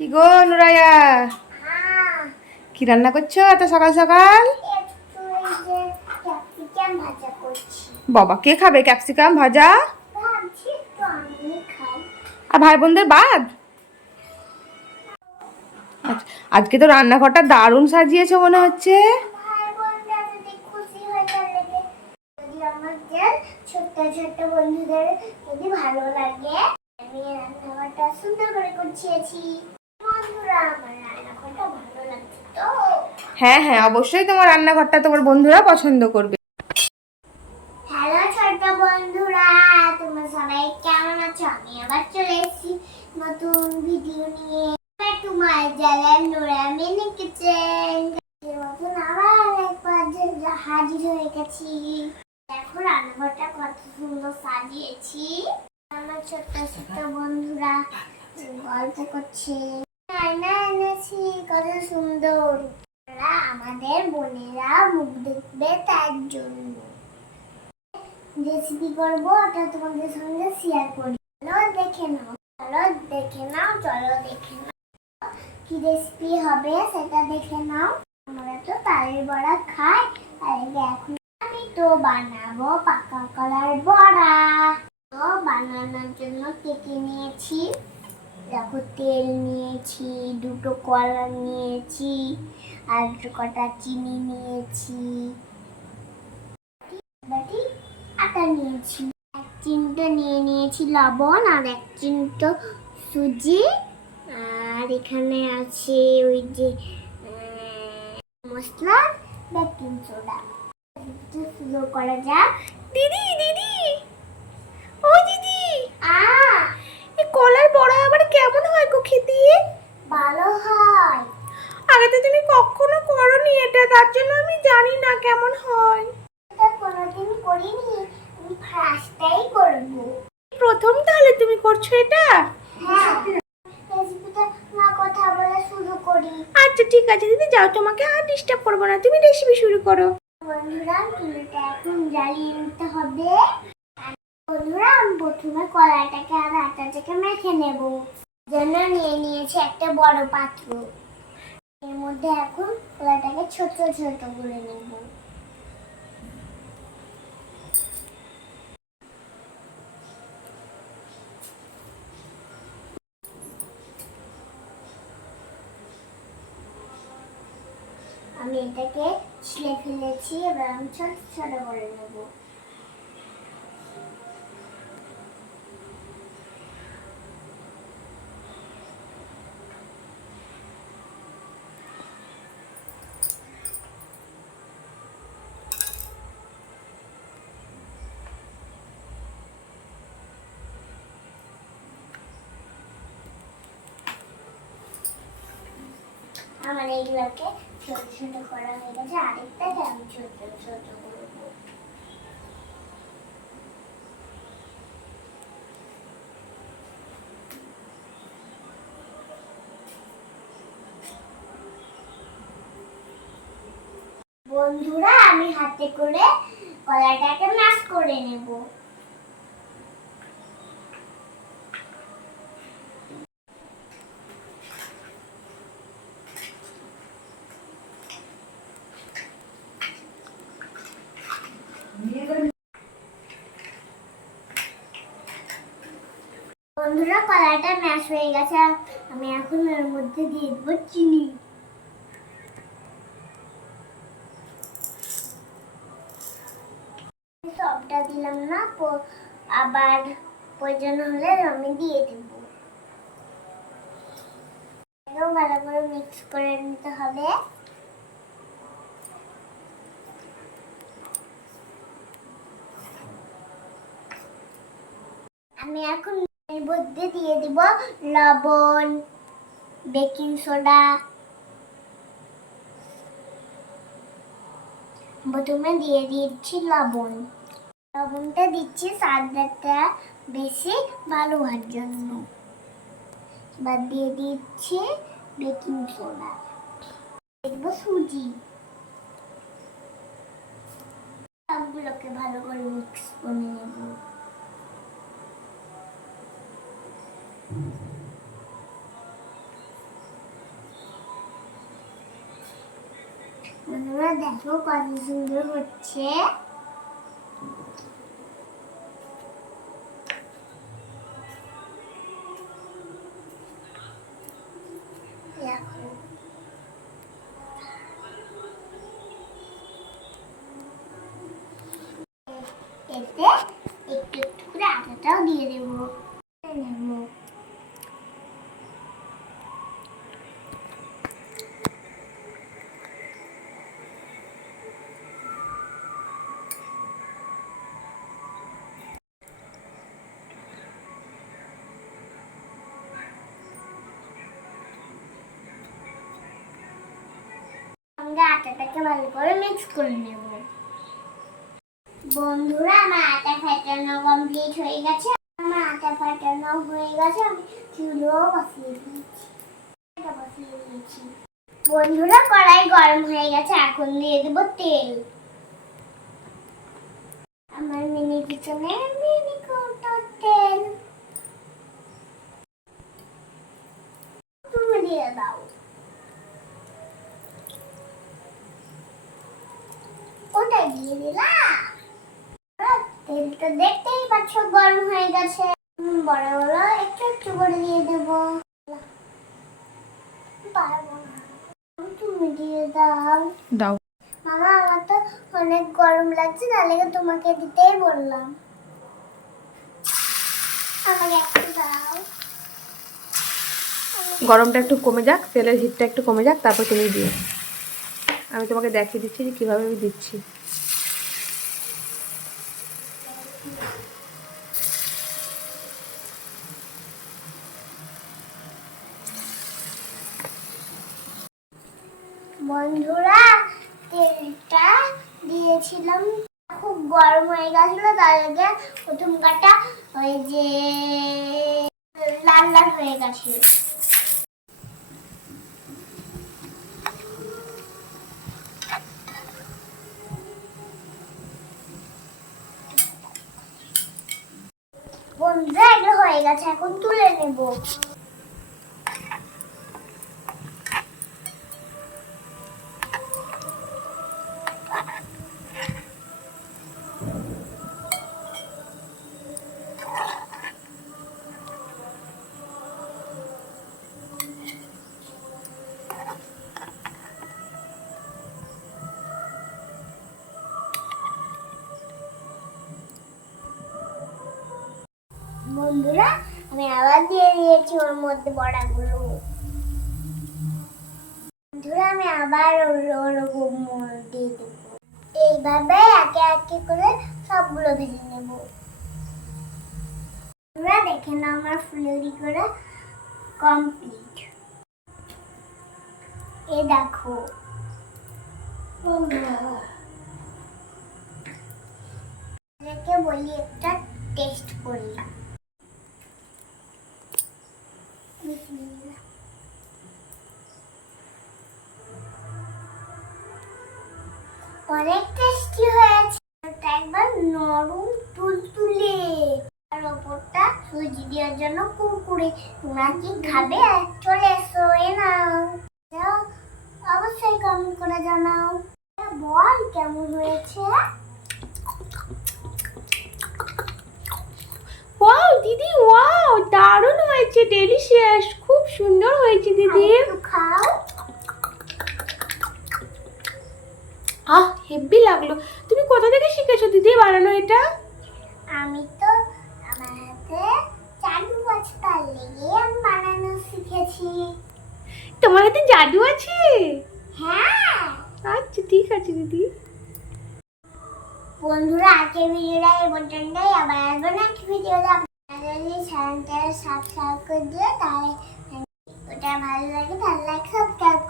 কি গো নুরাইয়া, কি রান্না করছো এত সকাল সকাল? বাবা, কে খাবে ক্যাপসিকাম ভাজা? আর ভাই বোনদের বাদ? আচ্ছা, আজকে তো রান্নাঘরটা দারুণ সাজিয়েছো মনে হচ্ছে। ছোট্ট ছোট্ট বন্ধুদের যদি ভালো লাগে, আমি রান্নাঘরটা সুন্দর করে গুছিয়েছি। বন্ধুরা, আমার রান্নাঘরটা ভালো লাগছে তো? হ্যাঁ হ্যাঁ, অবশ্যই তোমার রান্নাঘরটা তোমার বন্ধুরা পছন্দ করবে। হ্যালো ছোট্ট বন্ধুরা, তোমরা সবাই কেমন আছো? আমি আবার চলে এসেছি নতুন ভিডিও নিয়ে। তোমার চ্যানেল নুরামি কিচেন নতুন আবার একবার হাজির হয়ে গেছি। দেখো রান্নাঘরটা কত সুন্দর সাজিয়েছি। আমার ছোট্ট ছোট্ট বন্ধুরা গল্প করছে, রান্না এনেছি কত সুন্দর। আমাদের বোনেরা মুখ দেখবে, তার জন্য রেসিপি করবো, ওটা তোমাদের সঙ্গে শেয়ার করি। চলো দেখে নাও, চলো দেখে নাও কি রেসিপি হবে সেটা দেখে নাও। আমরা তো তালের বড়া খাই, আর এখন আমি তো বানাবো পাকা কলার বড়া। তো বানানোর জন্য কেটে নিয়েছি, দেখো তেল নিয়েছি, দুটো কলা নিয়েছি, আর কটা চিনি নিয়েছি, আটা নিয়েছি, এক চিমটা নিয়ে নিয়েছি লবণ, আর এক চিমটা সুজি, আর এখানে আছে ওই যে মশলা, বেকিং সোডা। শুরু করা যাক। দিদি দিদি, ও দিদি, এই কলার বড়া আবার কেমন হয় গো খেতে? ভালো হয়। আগে তো তুমি কখনো করোনি এটা, তার জন্য আমি জানি না কেমন হয়। এটা কোনোদিন করিনি, আমি ফার্স্টটাই করব। প্রথম তাহলে তুমি করছো এটা? হ্যাঁ। রেসিপিটা না কথা বলে শুরু করি। আচ্ছা ঠিক আছে দিদি, যাও, তোমাকে আর ডিস্টার্ব করবো না, তুমি রেসিপি শুরু করো। বন্ধুরা, চুলাটা এখন জ্বালিয়ে নিতে হবে। বন্ধুরা, আমি প্রথমে কলাটাকে আর আটাটাকে মেখে নেব। জন্য নিয়ে নিয়েছি একটা বড় পাত্র। এর মধ্যে এখন কলাটাকে ছোট ছোট করে নেব। আমি এটাকে ছিলে ফেলেছি, এবার আমি ছোট ছোট করে নেব। আমার এইগুলোকে ছোট ছোট করা হয়ে গেছে, আরেকটাকে আমি ছোট ছোট করব। বন্ধুরা, আমি হাতে করে কলাটাকে ম্যাশ করে নেব। বন্ধুরা, কলাটা ম্যাশ হয়ে গেছে, আমি এখন এর মধ্যে দিয়ে দেবো চিনি। সবটা দিলাম না, আবার প্রয়োজন হলে আমি দিয়ে দেব। ভালো করে মিক্স করে নিতে হবে। আমি এখন এর মধ্যে দিয়ে দিব লবণ, বেকিং সোডা। প্রথমে দিয়ে দিচ্ছি লবণ। লবণটা দিচ্ছি স্বাদটা বেশি ভালো হওয়ার জন্য। এবার দিয়ে দিচ্ছি বেকিং সোডা, দেখবো সুজি। সবগুলোকে ভালো করে মিক্স করে নেব। বন্ধুরা দেখো কত সুন্দর হচ্ছে। দেখো এতে একটু একটু করে আটাটাও দিয়ে দেবো। আমরা আটাটাকে ভালো করে মিক্স করে নেব। বন্ধুরা আমার আটা ফাটানো কমপ্লিট হয়ে গেছে। আমার আটা ফাটানো হয়ে গেছে, আমি চুলোও বসিয়ে দিয়েছি। বন্ধুরা কড়াই গরম হয়ে গেছে, এখন দিয়ে দেব তেল। আমার মিনি কিচেনে মিনি কৌটোর তেল তুমি দিয়ে দাও। ওটা দিয়ে দিলাম। তেলটা দেখতেই পাচ্ছ গরম হয়ে গেছে। বড় বড় একটু একটু করে দিয়ে দেব। তুমি দিয়ে দাও। দাও মামা আমার তো অনেক গরম লাগছে, তার লেগে তোমাকে দিতেই বললাম। আমাকে একটু দাও। গরমটা একটু কমে যাক, তেলের হিটটা একটু কমে যাক, তারপর তুমি দিও। আমি তোমাকে দেখিয়ে দিচ্ছি যে কীভাবে আমি দিচ্ছি। বন্ধুরা তেলটা দিয়েছিলাম, খুব গরম হয়ে গেছিল, তার লেগে প্রথম কাটা ওই যে লাল লাল হয়ে গেছিল। বন্ধুরা এটা হয়ে গেছে, এখন তুলে নেব। বন্ধুরা আমি আবার দিয়ে দিয়েছি ওর মধ্যে বড়াগুলো। বন্ধুরা আমি আবার ওরকম দিয়ে দেবো। এইভাবে একে একে করে সবগুলো ভেজে নেব। বন্ধুরা দেখে নাও আমার ফুলুরি করে কমপ্লিট। এ দেখো এটাকে বলি একটা টেস্ট করি। অনেক টেস্টি হয়েছে। এটা একবার নরম তুলতুলে, আর ওপরটা সুজি দেওয়ার জন্য কুরকুরে। তোমরা কি খাবে? চলে এসো, এ নাও। অবশ্যই কমেন্ট করে জানাও। বল কেমন হয়েছে। ওয়াও দিদি, ওয়াও দারুণ হয়েছে, ডেলিশিয়াস, খুব সুন্দর হয়েছে দিদি। একটু খাও। আহ হেব্বি লাগলো। তুমি কোথা থেকে শিখেছো দিদি বানানো এটা? আমি তো আমার হাতে জাদু আছে, তার লেগে আমি বানানো শিখেছি। তোমার হাতে জাদু আছে? হ্যাঁ। আচ্ছা ঠিক আছে দিদি। বন্ধুরা আজকের ভিডিওটা এই পর্যন্তই। আবার আসবো নেক্সট ভিডিওতে। আপনারা যদি চ্যানেলটা সাবস্ক্রাইব করে দিও, তাহলে ওটা ভালো লাগে, তাহলে লাইক সাবস্ক্রাইব